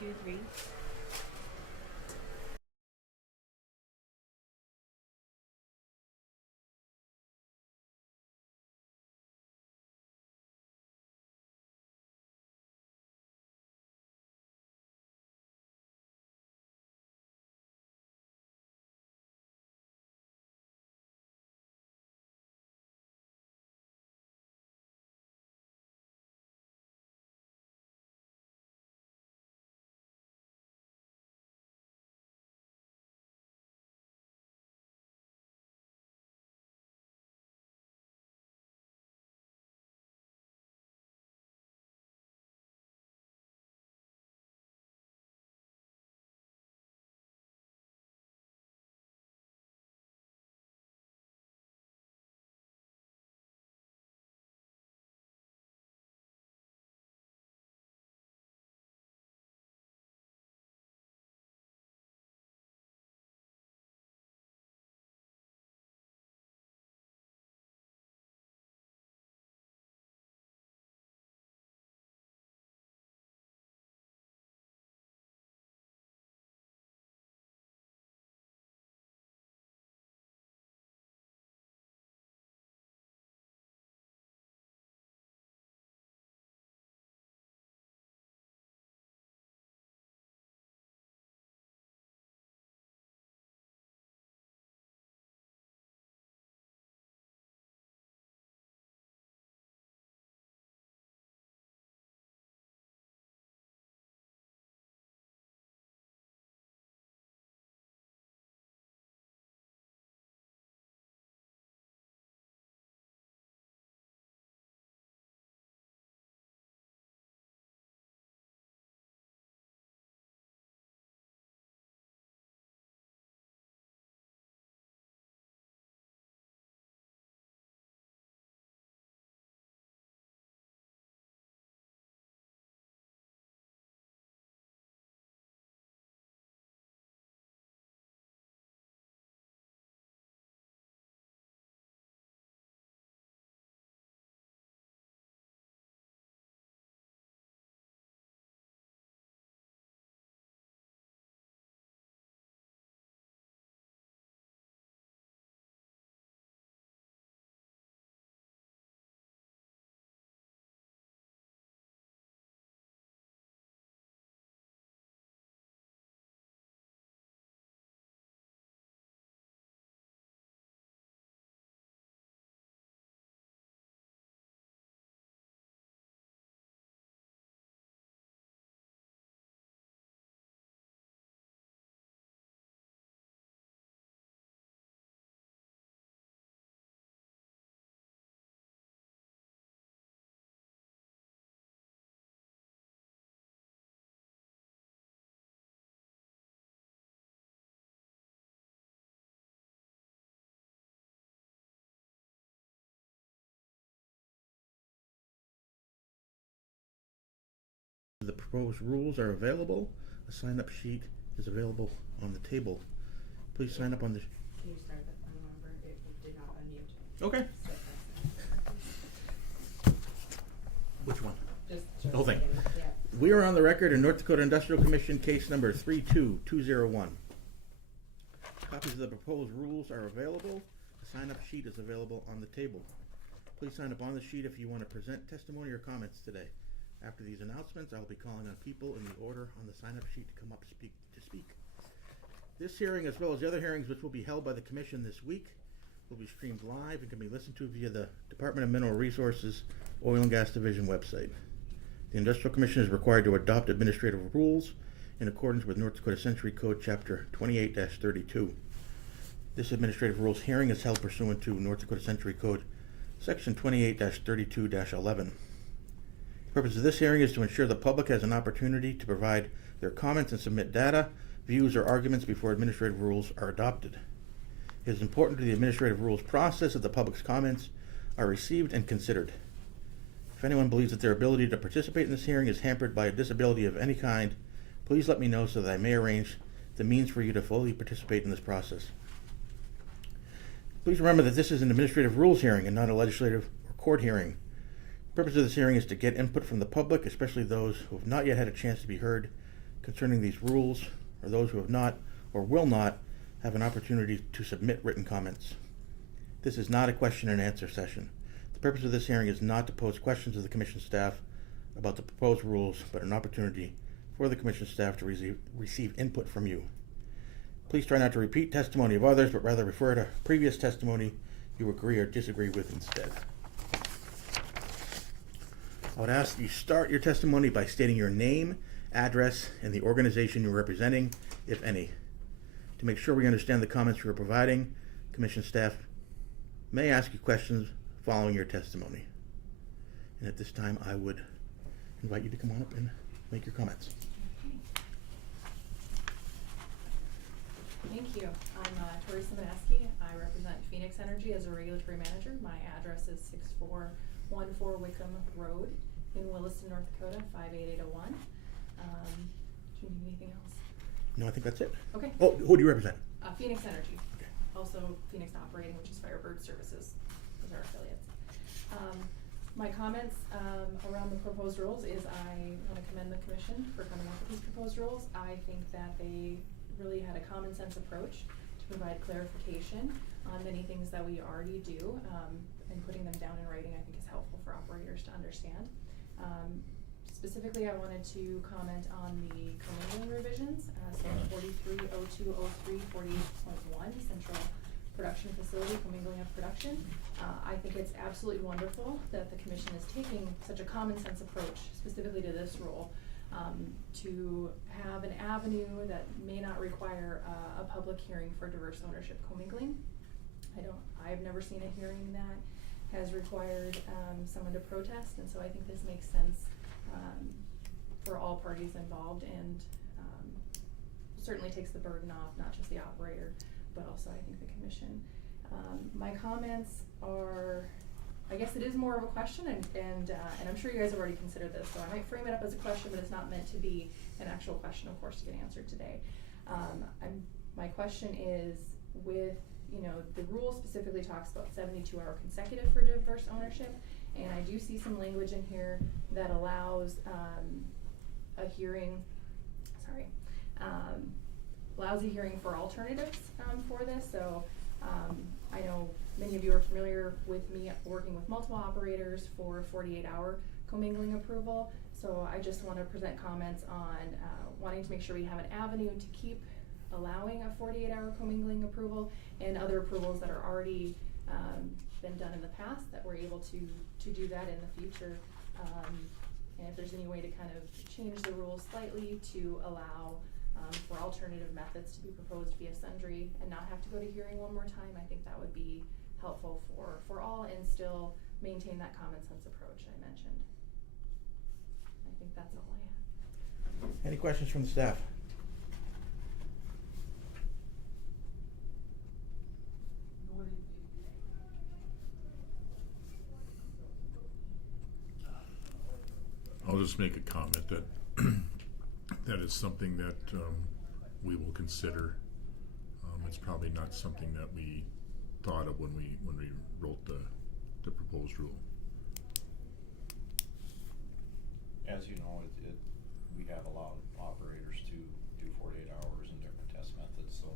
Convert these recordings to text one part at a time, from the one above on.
2, 3. The proposed rules are available. A sign-up sheet is available on the table. Please sign up on the... Can you start that phone number? It did not unmute. Okay. Which one? Just The whole thing. Yeah. We are on the record in North Dakota Industrial Commission case number 32201. Copies of the proposed rules are available. A sign-up sheet is available on the table. Please sign up on the sheet if you want to present testimony or comments today. After these announcements, I will be calling on people in the order on the sign-up sheet to come up to speak. This hearing, as well as the other hearings which will be held by the Commission this week, will be streamed live and can be listened to via the Department of Mineral Resources Oil and Gas Division website. The Industrial Commission is required to adopt administrative rules in accordance with North Dakota Century Code Chapter 28-32. This administrative rules hearing is held pursuant to North Dakota Century Code Section 28-32-11. The purpose of this hearing is to ensure the public has an opportunity to provide their comments and submit data, views, or arguments before administrative rules are adopted. It is important to the administrative rules process that the public's comments are received and considered. If anyone believes that their ability to participate in this hearing is hampered by a disability of any kind, please let me know so that I may arrange the means for you to fully participate in this process. Please remember that this is an administrative rules hearing and not a legislative or court hearing. The purpose of this hearing is to get input from the public, especially those who have not yet had a chance to be heard, concerning these rules, or those who have not or will not have an opportunity to submit written comments. This is not a question and answer session. The purpose of this hearing is not to pose questions to the Commission staff about the proposed rules, but an opportunity for the Commission staff to receive input from you. Please try not to repeat testimony of others, but rather refer to previous testimony you agree or disagree with instead. I would ask that you start your testimony by stating your name, address, and the organization you're representing, if any. To make sure we understand the comments you are providing, Commission staff may ask you questions following your testimony. And at this time, I would invite you to come on up and make your comments. Thank you. I'm Tori Simoneski. I represent Phoenix Energy as a regulatory manager. My address is 6414 Wickham Road in Williston, North Dakota, 58801. Do you need anything else? No, I think that's it. Okay. Oh, who do you represent? Phoenix Energy. Okay. Also Phoenix Operating, which is Firebird Services. Those are our affiliates. My comments around the proposed rules is I want to commend the Commission for coming up with these proposed rules. I think that they really had a common sense approach to provide clarification on many things that we already do, and putting them down in writing I think is helpful for operators to understand. Specifically, I wanted to comment on the commingling revisions, so 430203, 48.1, Central Production Facility, commingling of production. I think it's absolutely wonderful that the Commission is taking such a common sense approach, specifically to this rule, to have an avenue that may not require a public hearing for diverse ownership commingling. I've never seen a hearing that has required someone to protest, and so I think this makes sense for all parties involved, and certainly takes the burden off, not just the operator, but also I think the Commission. My comments are, I guess it is more of a question, and I'm sure you guys have already considered this, so I might frame it up as a question, but it's not meant to be an actual question, of course, to get answered today. My question is, with, the rule specifically talks about 72-hour consecutive for diverse ownership, and I do see some language in here that allows a hearing, allows a hearing for alternatives for this. So I know many of you are familiar with me working with multiple operators for 48-hour commingling approval. So I just want to present comments on wanting to make sure we have an avenue to keep allowing a 48-hour commingling approval, and other approvals that are already been done in the past that we're able to do that in the future. And if there's any way to kind of change the rules slightly to allow for alternative methods to be proposed via sundry and not have to go to hearing one more time, I think that would be helpful for all, and still maintain that common sense approach I mentioned. I think that's all I have. Any questions from the staff? I'll just make a comment that that is something that we will consider. It's probably not something that we thought of when we wrote the proposed rule. As you know, we have allowed operators to do 48 hours in different test methods, so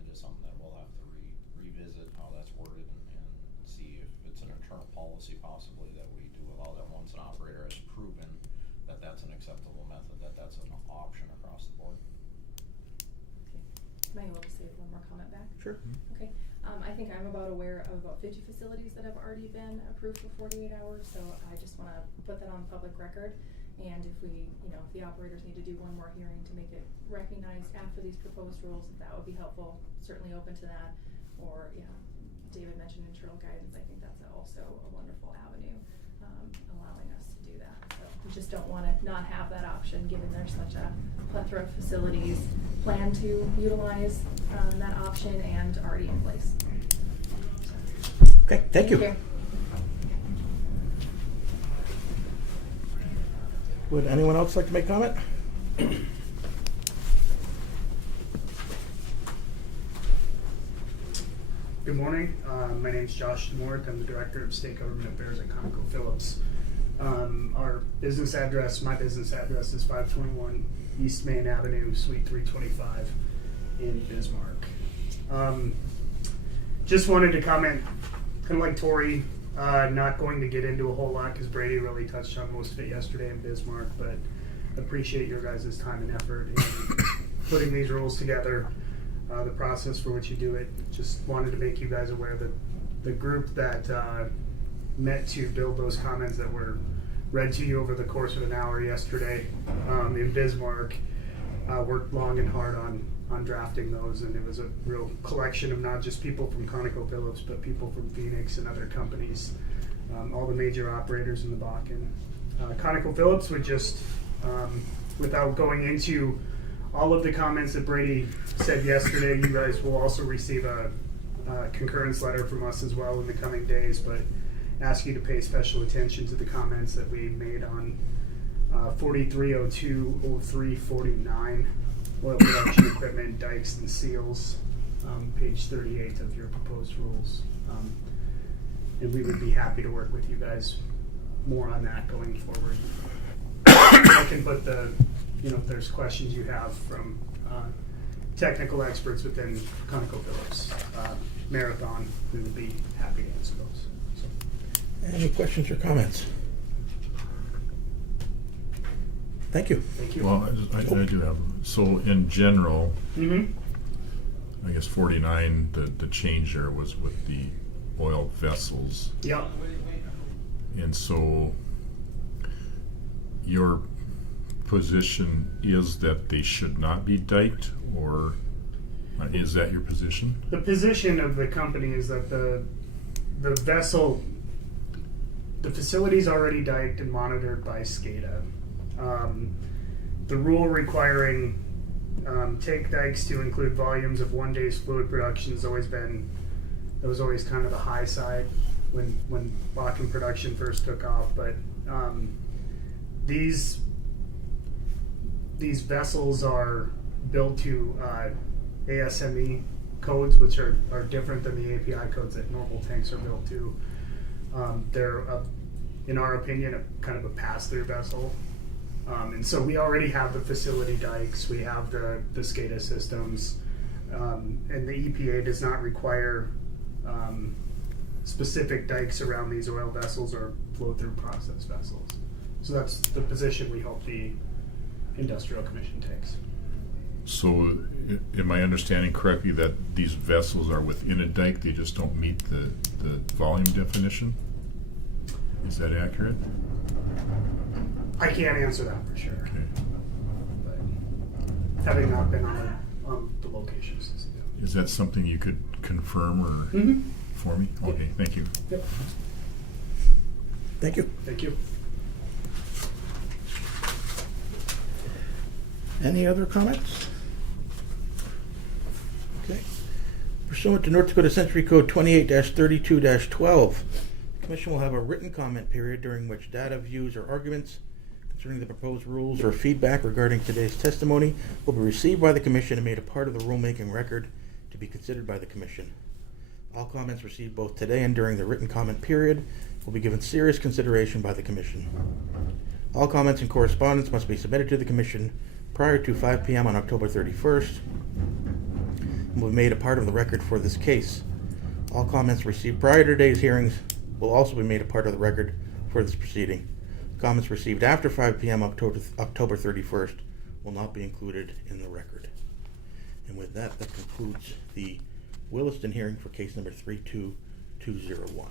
it is something that we'll have to revisit how that's worded and see if it's an internal policy possibly that we do allow that once an operator has proven that that's an acceptable method, that's an option across the board. Am I able to say one more comment back? Sure. Okay. I think I'm aware of about 50 facilities that have already been approved for 48 hours, so I just want to put that on public record. And if we, if the operators need to do one more hearing to make it recognized after these proposed rules, that would be helpful. Certainly open to that. Or, David mentioned internal guidance. I think that's also a wonderful avenue, allowing us to do that. So we just don't want to not have that option, given there's such a plethora of facilities plan to utilize that option and already in place. Okay, thank you. Would anyone else like to make comment? Good morning. My name is Josh Demort. I'm the Director of State Government Affairs at ConocoPhillips. Our business address, my business address is 521 East Main Avenue, Suite 325 in Bismarck. Just wanted to comment, kind of like Tori, not going to get into a whole lot because Brady really touched on most of it yesterday in Bismarck, but appreciate your guys' time and effort in putting these rules together, the process for which you do it. Just wanted to make you guys aware that the group that met to build those comments that were read to you over the course of an hour yesterday in Bismarck worked long and hard on drafting those, and it was a real collection of not just people from ConocoPhillips, but people from Phoenix and other companies, all the major operators in the Bakken. ConocoPhillips would just, without going into all of the comments that Brady said yesterday, you guys will also receive a concurrence letter from us as well in the coming days, but ask you to pay special attention to the comments that we made on 43020349, oil production equipment, dikes, and seals, page 38 of your proposed rules. And we would be happy to work with you guys more on that going forward. I can put the, if there's questions you have from technical experts within ConocoPhillips, Marathon, we would be happy to answer those. So. Any questions or comments? Thank you. Thank you. Well, I do have, so in general, Mm-hmm. I guess 49, the change there was with the oil vessels. Yeah. And so your position is that they should not be diked, or is that your position? The position of the company is that the vessel, the facility is already diked and monitored by SCADA. The rule requiring tank dikes to include volumes of 1 day's fluid production has always been, that was always kind of the high side when Bakken production first took off. But these vessels are built to ASME codes, which are different than the API codes that normal tanks are built to. They're, in our opinion, kind of a pass-through vessel. And so we already have the facility dikes, we have the SCADA systems, and the EPA does not require specific dikes around these oil vessels or flow-through process vessels. So that's the position we hope the Industrial Commission takes. So am I understanding correctly that these vessels are within a dike, they just don't meet the volume definition? Is that accurate? I can't answer that for sure. Okay. But having not been on the locations. Is that something you could confirm or Mm-hmm. for me? Okay, thank you. Yep. Thank you. Thank you. Any other comments? Okay. Pursuant to North Dakota Century Code 28-32-12, the Commission will have a written comment period during which data, views, or arguments concerning the proposed rules or feedback regarding today's testimony will be received by the Commission and made a part of the rulemaking record to be considered by the Commission. All comments received both today and during the written comment period will be given serious consideration by the Commission. All comments and correspondence must be submitted to the Commission prior to 5 p.m. on October 31st and will be made a part of the record for this case. All comments received prior to today's hearings will also be made a part of the record for this proceeding. Comments received after 5 p.m. October 31st will not be included in the record. And with that, that concludes the Williston hearing for case number 32201.